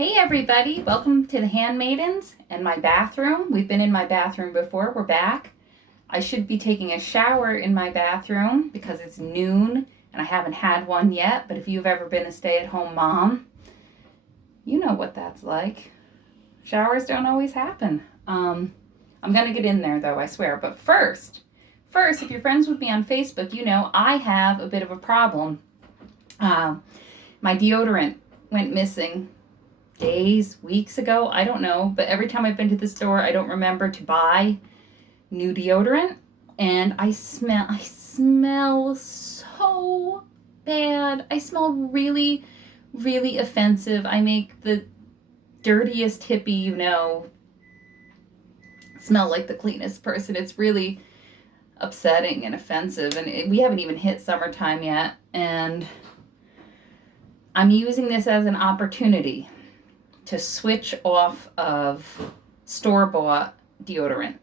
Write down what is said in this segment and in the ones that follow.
Hey everybody, welcome to the Handmaidens and my bathroom. We've been in my bathroom before, we're back. I should be taking a shower in my bathroom because it's noon and I haven't had one yet, but if you've ever been a stay-at-home mom, you know what that's like. Showers don't always happen. I'm gonna get in there though, I swear. But first, if you're friends with me on Facebook, you know I have a bit of a problem. My deodorant went missing days, weeks ago, I don't know, but every time I've been to the store, I don't remember to buy new deodorant, and I smell so bad. I smell really, really offensive. I make the dirtiest hippie you know smell like the cleanest person. It's really upsetting and offensive, and we haven't even hit summertime yet, and I'm using this as an opportunity to switch off of store-bought deodorant.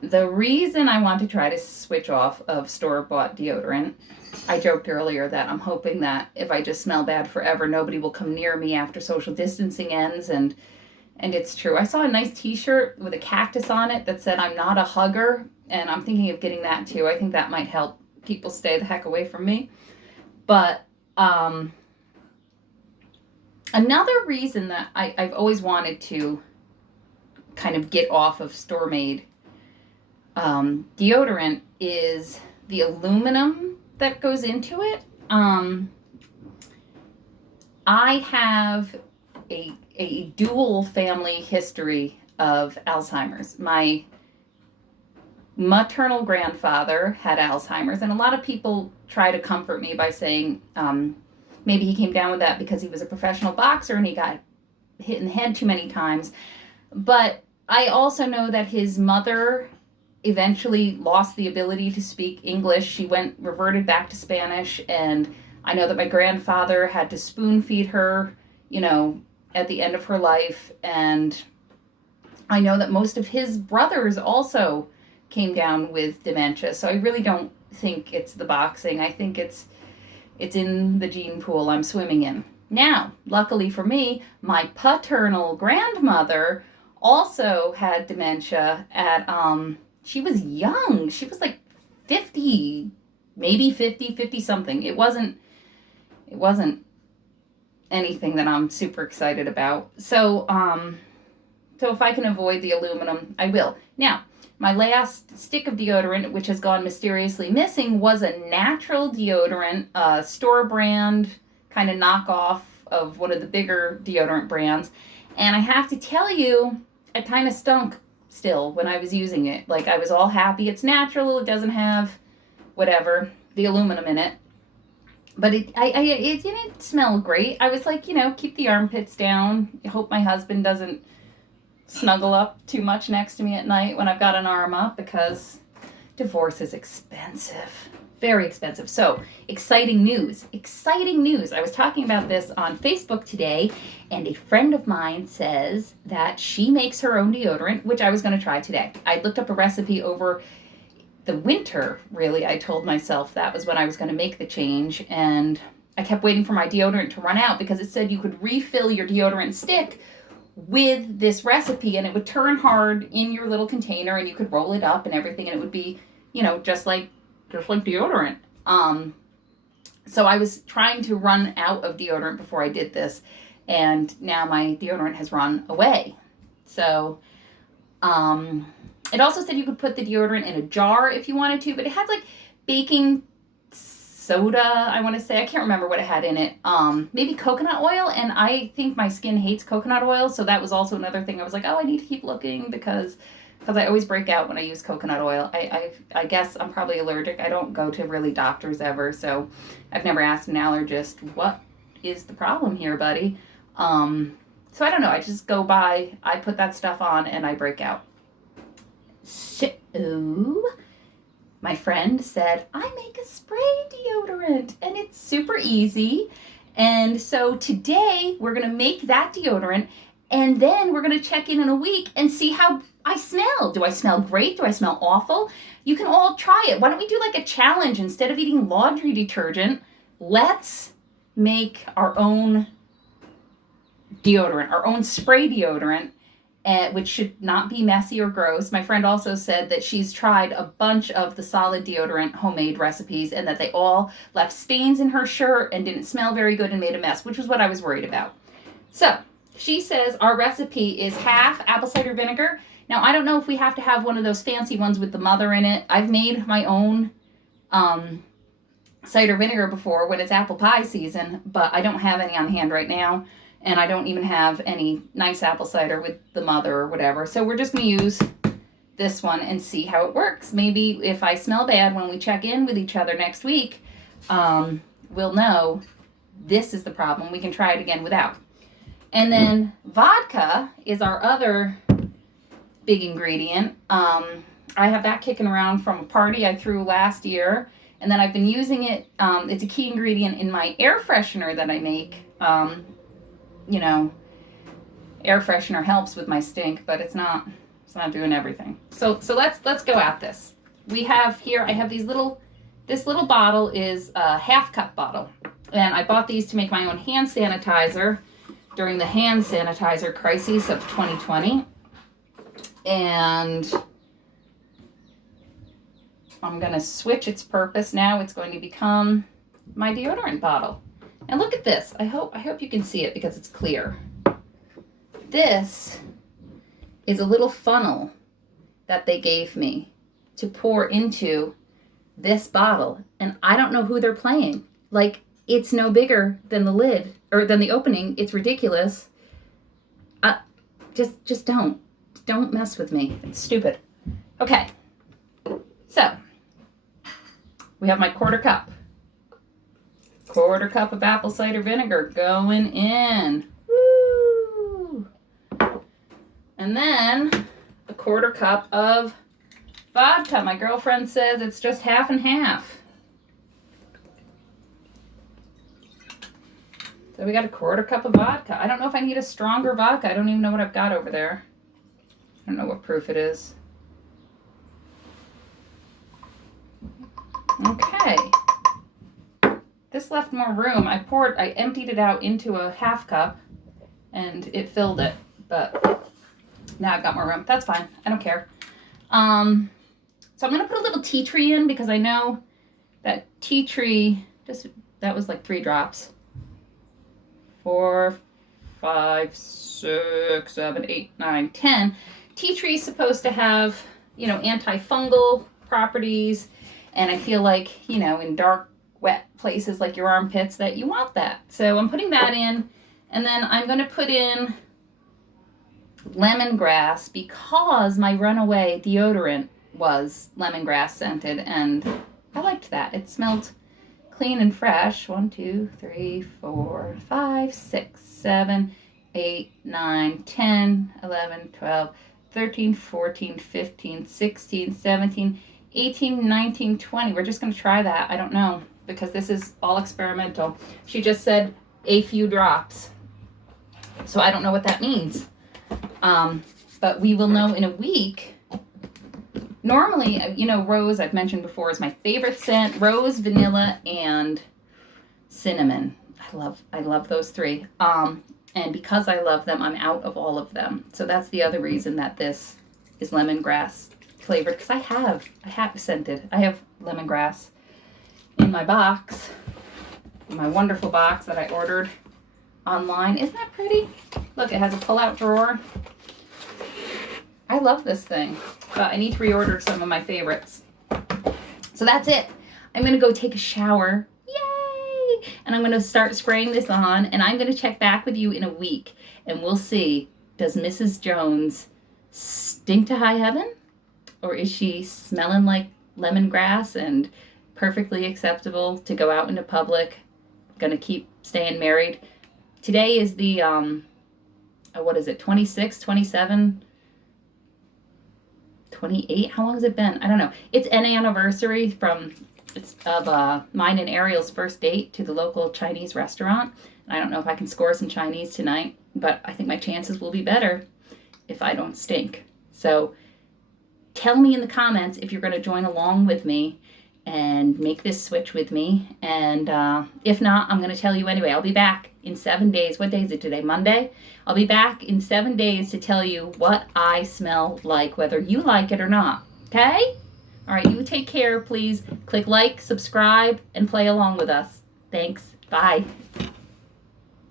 The reason I want to try to switch off of store-bought deodorant, I joked earlier that I'm hoping that if I just smell bad forever, nobody will come near me after social distancing ends, and it's true. I saw a nice t-shirt with a cactus on it that said, "I'm not a hugger," and I'm thinking of getting that too. I think that might help people stay the heck away from me. But another reason that I've always wanted to kind of get off of store-made deodorant is the aluminum that goes into it. I have a dual family history of Alzheimer's. My maternal grandfather had Alzheimer's, and a lot of people try to comfort me by saying maybe he came down with that because he was a professional boxer and he got hit in the head too many times. But I also know that his mother eventually lost the ability to speak English. She reverted back to Spanish, and I know that my grandfather had to spoon feed her, at the end of her life, and I know that most of his brothers also came down with dementia. So I really don't think it's the boxing. I think it's in the gene pool I'm swimming in. Now, luckily for me, my paternal grandmother also had dementia she was young. She was like 50, maybe 50 something. It wasn't anything that I'm super excited about. So if I can avoid the aluminum, I will. Now, my last stick of deodorant, which has gone mysteriously missing, was a natural deodorant, store brand, kind of knockoff of one of the bigger deodorant brands. And I have to tell you, it kind of stunk still when I was using it. Like, I was all happy. It's natural. It doesn't have whatever, the aluminum in it. But it didn't smell great. I was like, keep the armpits down. I hope my husband doesn't snuggle up too much next to me at night when I've got an arm up, because divorce is expensive, very expensive. So exciting news. I was talking about this on Facebook today, and a friend of mine says that she makes her own deodorant, which I was going to try today. I looked up a recipe over the winter, really. I told myself that was when I was going to make the change, and I kept waiting for my deodorant to run out because it said you could refill your deodorant stick with this recipe, and it would turn hard in your little container, and you could roll it up and everything, and it would be, just like deodorant. So I was trying to run out of deodorant before I did this, and now my deodorant has run away. So it also said you could put the deodorant in a jar if you wanted to, but it had like baking soda, I want to say. I can't remember what it had in it. Maybe coconut oil, and I think my skin hates coconut oil, so that was also another thing. I was like, I need to keep looking because I always break out when I use coconut oil. I guess I'm probably allergic. I don't go to really doctors ever, so I've never asked an allergist, what is the problem here, buddy? So I don't know. I just go by, I put that stuff on, and I break out. So my friend said, I make a spray deodorant, and it's super easy. And so today we're going to make that deodorant, and then we're going to check in a week and see how I smell. Do I smell great? Do I smell awful? You can all try it. Why don't we do like a challenge? Instead of eating laundry detergent, let's make our own deodorant, our own spray deodorant, which should not be messy or gross. My friend also said that she's tried a bunch of the solid deodorant homemade recipes and that they all left stains in her shirt and didn't smell very good and made a mess, which was what I was worried about. So she says our recipe is half apple cider vinegar. Now, I don't know if we have to have one of those fancy ones with the mother in it. I've made my own cider vinegar before when it's apple pie season, but I don't have any on hand right now. And I don't even have any nice apple cider with the mother or whatever. So we're just going to use this one and see how it works. Maybe if I smell bad when we check in with each other next week, we'll know this is the problem. We can try it again without. And then vodka is our other big ingredient. I have that kicking around from a party I threw last year. And then I've been using it. It's a key ingredient in my air freshener that I make. You know, air freshener helps with my stink, but it's not doing everything. So let's go at this. We have here, I have this little bottle is a half cup bottle. And I bought these to make my own hand sanitizer during the hand sanitizer crisis of 2020. And I'm going to switch its purpose now. It's going to become my deodorant bottle. And look at this. I hope you can see it because it's clear. This is a little funnel that they gave me to pour into this bottle. And I don't know who they're playing. Like, it's no bigger than the lid or than the opening. It's ridiculous. Just don't mess with me. It's stupid. Okay. So we have my quarter cup of apple cider vinegar going in. Woo! And then a quarter cup of vodka. My girlfriend says it's just half and half. So we got a quarter cup of vodka. I don't know if I need a stronger vodka. I don't even know what I've got over there. I don't know what proof it is. Okay. This left more room. I emptied it out into a half cup and it filled it, but now I've got more room. That's fine. I don't care. So I'm going to put a little tea tree in because I know that tea tree, that was like 3 drops. 4, 5, 6, 7, 8, 9, 10. Tea tree is supposed to have, antifungal properties. And I feel like, in dark, wet places like your armpits that you want that. So I'm putting that in. And then I'm going to put in lemongrass because my runaway deodorant was lemongrass scented. And I liked that. It smelled clean and fresh. 1, 2, 3, 4, 5, 6, 7, 8, 9, 10, 11, 12, 13, 14, 15, 16, 17, 18, 19, 20. We're just going to try that. I don't know because this is all experimental. She just said a few drops. So I don't know what that means. But we will know in a week. Normally, rose, I've mentioned before, is my favorite scent. Rose, vanilla, and cinnamon. I love those 3. And because I love them, I'm out of all of them. So that's the other reason that this is lemongrass flavored, because I have scented. I have lemongrass in my box, in my wonderful box that I ordered online. Isn't that pretty? Look, it has a pull-out drawer. I love this thing, but I need to reorder some of my favorites. So that's it. I'm going to go take a shower. Yay! And I'm going to start spraying this on, and I'm going to check back with you in a week, and we'll see, does Mrs. Jones stink to high heaven? Or is she smelling like lemongrass and perfectly acceptable to go out into public? Gonna keep staying married. Today is the, 26, 27, 28? How long has it been? I don't know. It's an anniversary of mine and Ariel's first date to the local Chinese restaurant. I don't know if I can score some Chinese tonight, but I think my chances will be better if I don't stink. So tell me in the comments if you're going to join along with me and make this switch with me. And if not, I'm going to tell you anyway. I'll be back in 7 days. What day is it today? Monday? I'll be back in 7 days to tell you what I smell like, whether you like it or not. Okay? All right, you take care, please. Click like, subscribe, and play along with us. Thanks. Bye.